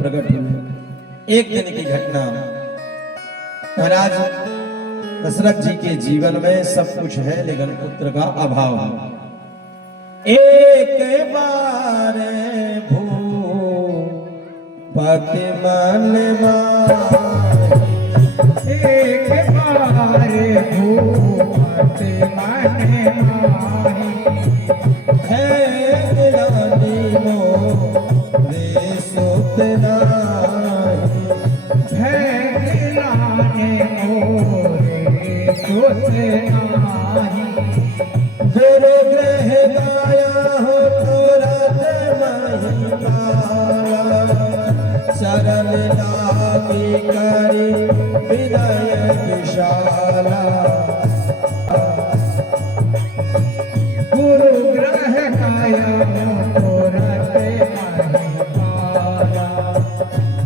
प्रकट हुए। एक दिन की घटना, महाराज दशरथ जी के जीवन में सब कुछ है लेकिन पुत्र का अभाव है। एक बार भूपति मन माही, एक बार भूपति मन माही, है रानी मोरे सुत नाही, है रानी मोरे सुत नाही। गुरु ग्रह गाया हो तुरत महिमा, शरण लागी करी विनय विशाला। गुरु ग्रह काया तुरत महिपाला,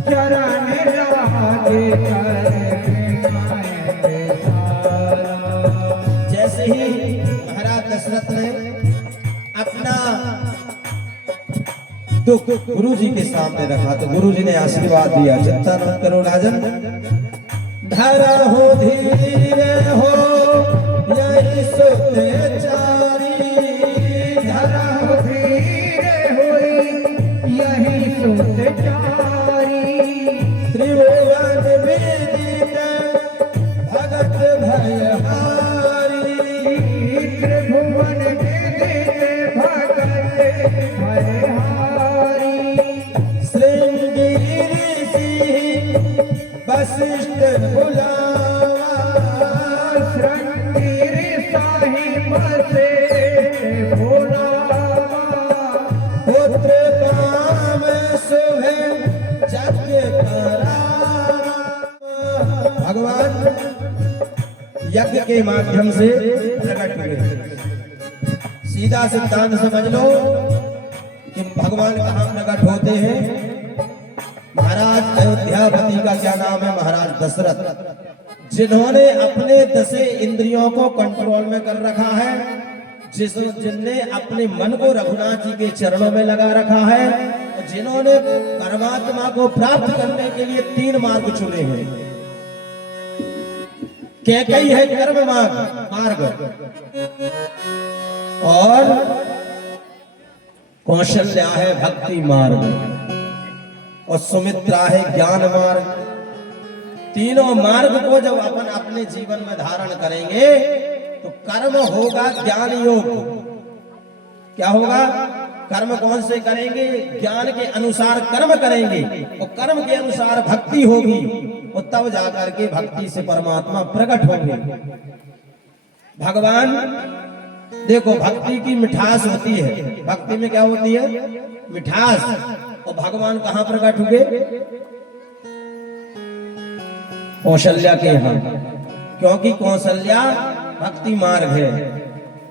चरण लागे करे विनय विशाला। जैसे ही महाराज दशरथ ने अपना दुख गुरु जी के सामने रखा तो गुरु जी ने आशीर्वाद दिया, चिंता न करो राजन, धरा हो धीरे हो यही सुत चारी, धरा हो धीरे होई यही सुत चारी। त्रिभुवन विदित भगत भयहारी, त्रिभुवन विदित भगत भयहारी। श्रृंगी ऋषि वशिष्ठ बुलावा, श्रृंगी साहिब से बुलावा। पुत्र काम शुभ यज्ञ करावा। भगवान यज्ञ के माध्यम से प्रकट हुए। सीधा सिद्धांत समझ लो कि भगवान कहाँ प्रकट होते हैं। महाराज अयोध्यापति का क्या नाम है? महाराज दशरथ, जिन्होंने अपने 10 इंद्रियों को कंट्रोल में कर रखा है, जिनने अपने मन को रघुनाथ जी के चरणों में लगा रखा है, जिन्होंने परमात्मा को प्राप्त करने के लिए 3 मार्ग चुने हैं। कैकेयी है कर्म मार्ग और कौशल्या है भक्ति मार्ग और सुमित्रा है ज्ञान मार्ग। तीनों मार्ग को जब अपन अपने जीवन में धारण करेंगे तो कर्म होगा ज्ञान योग। क्या होगा? कर्म कौन से करेंगे? ज्ञान के अनुसार कर्म करेंगे और कर्म के अनुसार भक्ति होगी और तब जाकर के भक्ति से परमात्मा प्रकट होंगे। भगवान देखो, भक्ति की मिठास होती है। भक्ति में क्या होती है? मिठास। और भगवान कहाँ प्रकट हुए? कौशल्या के यहाँ, क्योंकि कौशल्या भक्ति मार्ग है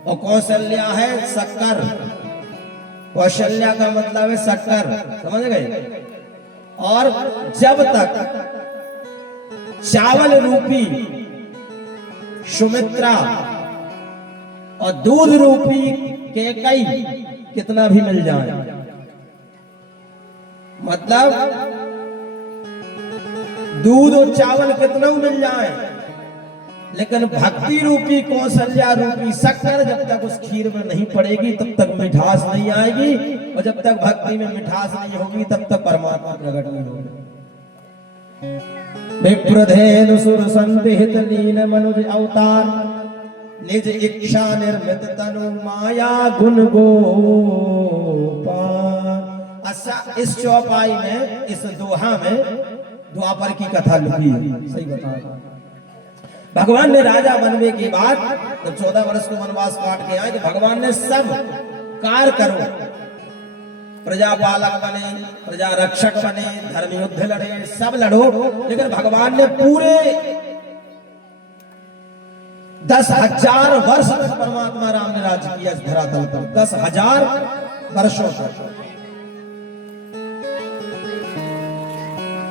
और कौशल्या है शक्कर। कौशल्या का मतलब है शक्कर, समझ गए? और जब तक चावल रूपी सुमित्रा और दूध रूपी कैकेयी कितना भी मिल जाए, मतलब दूध और चावल कितना मिल जाए, लेकिन भक्ति रूपी कौशल्या रूपी शक्कर जब तक उस खीर में नहीं पड़ेगी तब तक मिठास नहीं आएगी, और जब तक भक्ति में मिठास नहीं होगी तब तक परमात्मा प्रकट नहीं होगा। विप्रधेनु सुर संविहित लीन मनुज अवतार, निज इच्छा निर्मित तनु माया गुण गोपाल। अच्छा, इस चौपाई में, इस दोहा में द्वापर की कथा लिखी है। सही बता, भगवान ने राजा बनने के बाद जब 14 वर्ष को वनवास काट के आए तो भगवान ने सब कार्य करो, प्रजापालक बने, प्रजा रक्षक बने, धर्म युद्ध लड़े, सब लड़ो, लेकिन भगवान ने पूरे 10,000 वर्ष तक परमात्मा राम ने राज्य किया इस धरातल पर। 10,000 वर्षों तक।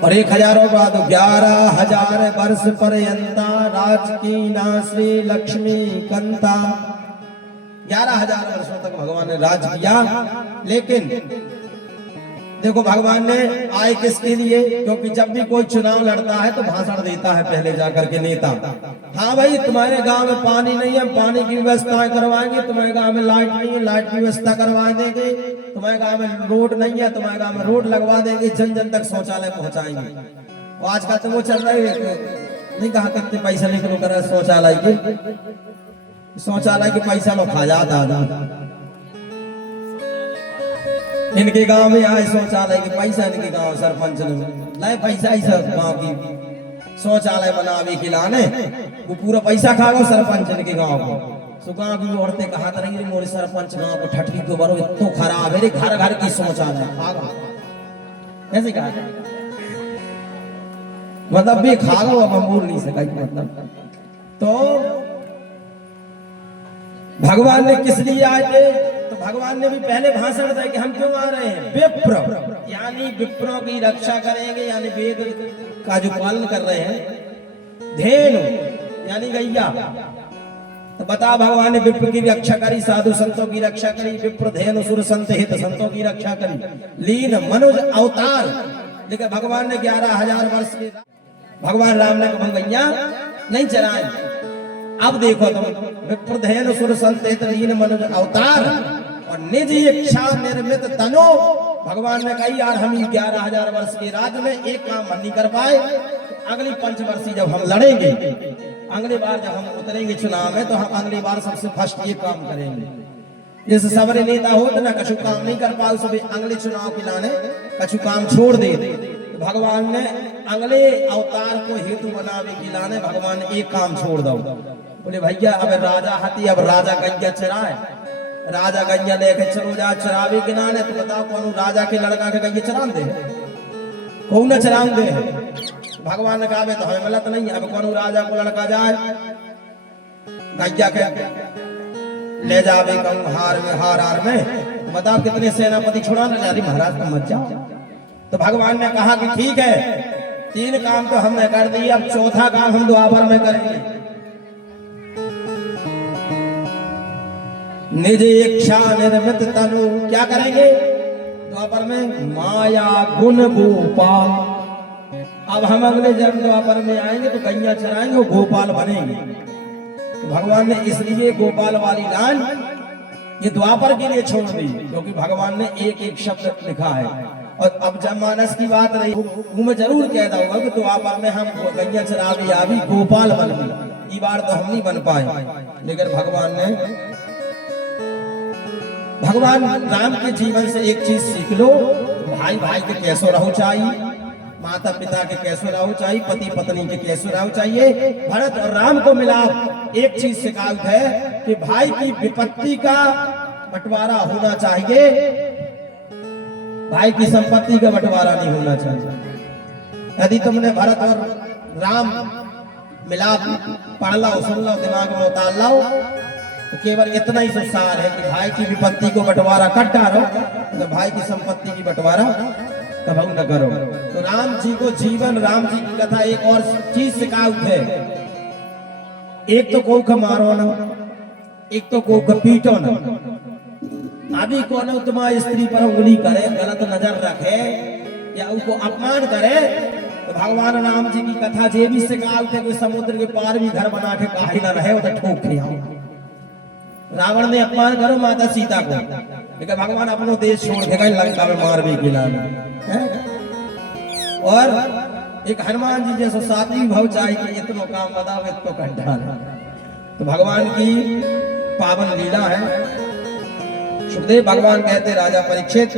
और 1,000 बाद 11,000 वर्ष पर्यंता राज की नाश्री लक्ष्मी कंता। 11,000 वर्षों तक भगवान ने राज किया, लेकिन देखो भगवान ने आए किसके लिए, क्योंकि जब भी कोई चुनाव लड़ता है तो भाषण देता है पहले जाकर के नेता। हाँ भाई, तुम्हारे गांव में पानी नहीं है, पानी की व्यवस्था करवाएंगे। तुम्हारे गांव में लाइट नहीं है, लाइट की व्यवस्था करवा देंगे। तुम्हारे गांव में रोड नहीं है, तुम्हारे गांव में रोड लगवा देंगे। जन जन तक शौचालय पहुंचाएंगे। और आज का तो वो चल रहा है, नहीं कहा कितने पैसा निकलो कर शौचालय के पैसा लो खा जाता। इनके गांव में आए शौचालय के पैसा, इनके गांव सरपंच ने लाए पैसा ही सब गांव की शौचालय बनावे के लाने, वो पूरा पैसा खा गो सरपंच इनके गांव को। सो गांव की औरतें कहा करेंगे मोरे सरपंच गांव को ठटकी तो बरो इतो खराब है, घर घर की शौचालय खागा ऐसे कहा, मतलब भी खा गो, अब हम बोल नहीं सका मतलब। तो भगवान ने किस लिए आए थे, तो भगवान ने भी पहले भाषण दिया कि हम क्यों आ रहे हैं। विप्र यानी विप्रों की रक्षा करेंगे, यानी वेद का जो पालन कर रहे हैं। धेनु यानी गैया, तो बता भगवान ने विप्र की रक्षा करी, साधु संतों की रक्षा करी। विप्र धेनु सुर संत हित संतों की रक्षा करी। लीन मनुज अवतार, लेकिन भगवान ने 11,000 वर्ष के भगवान राम ने कहा गैया नहीं चराए। अब देखो तुम, विप्रधेन सुर संत लीन मनुज अवतार और निज इच्छा निर्मित तनो। भगवान ने कही यार हम 11,000 वर्ष के राज्य में एक काम हम नहीं कर पाए, अगली पंचवर्षीय जब हम लड़ेंगे, अगली बार जब हम उतरेंगे चुनाव में, तो हम अगली बार सबसे फर्स्ट ये काम करेंगे। जैसे सबरे नेता हो तो ना कछु काम नहीं कर पाओ, सब अगले चुनाव के लाने कछु काम छोड़ दे। भगवान ने अगले अवतार को हेतु बनावे के लाने भगवान ने एक काम छोड़ दो। बोले भैया अब राजा हाथी, अब राजा गैया चराए, राजा गैया लेके चलो जा चरावे के नाने। तो बताओ कौन राजा के लड़का के गैया चरान दे, कौन चरान दे। भगवान ने कहा तो हमें मिलत नहीं, अब कौन राजा को लड़का जाए गैया के ले जावे कहूँ हार में। बताओ कितने सेनापति छुड़ा ले जा, महाराज तुम मत जाओ। तो भगवान ने कहा कि ठीक है, 3 काम तो हमने कर दिए, अब चौथा काम हम द्वापर में करेंगे। निज इच्छा निर्मित तनु, क्या करेंगे द्वापर में, माया गुण गोपाल। अब हम अगले जन्म द्वापर में आएंगे तो गैया चराएंगे, वो गोपाल बनेंगे। तो भगवान ने इसलिए गोपाल वाली लाइन ये द्वापर के लिए छोड़ दी, क्योंकि भगवान ने एक एक शब्द लिखा है। और अब जब मानस की बात रही, वो मैं जरूर कह दूंगा कि द्वापर में हम गैया चरावी आवी गोपाल बन गए। ये बार तो हम नहीं बन पाए, लेकिन भगवान राम के जीवन से एक चीज सीख लो, भाई भाई के कैसो रहो चाहिए, माता पिता के कैसो रहो चाहिए, पति पत्नी के कैसो रहो चाहिए। भरत और राम को मिला एक चीज सिखाई है कि भाई की विपत्ति का बंटवारा होना चाहिए, भाई की संपत्ति का बंटवारा नहीं होना चाहिए। यदि तुमने भरत और राम मिलाप पढ़ लो, सुन लो, दिमाग में उतार लो, तो केवल इतना ही सार है कि भाई की विपत्ति को बंटवारा कर डालो, तो भाई की संपत्ति की बंटवारा कभी न करो। तो राम जी को जीवन, राम जी की कथा एक और चीज सिखाई है। एक तो को का मारो ना, एक तो को का पीटो ना। अभी कौन तुम्हारी स्त्री पर उंगली करे, गलत नजर रखे या उनको अपमान करे, तो भगवान राम जी की कथा जे भी सिखाई थे कि समुद्र के पार भी घर बना के काहे ना रहे, उधर ठोक के आओ। रावण ने अपमान करो माता सीता को, लेकिन भगवान अपनो देश छोड़ के गए लंका में मार भी गिला। और एक हनुमान जी जैसा सातवीं भव चाहिए कि इतनो काम बताओ इतो कंठाल। तो भगवान की पावन लीला है। सुखदेव भगवान कहते राजा परीक्षित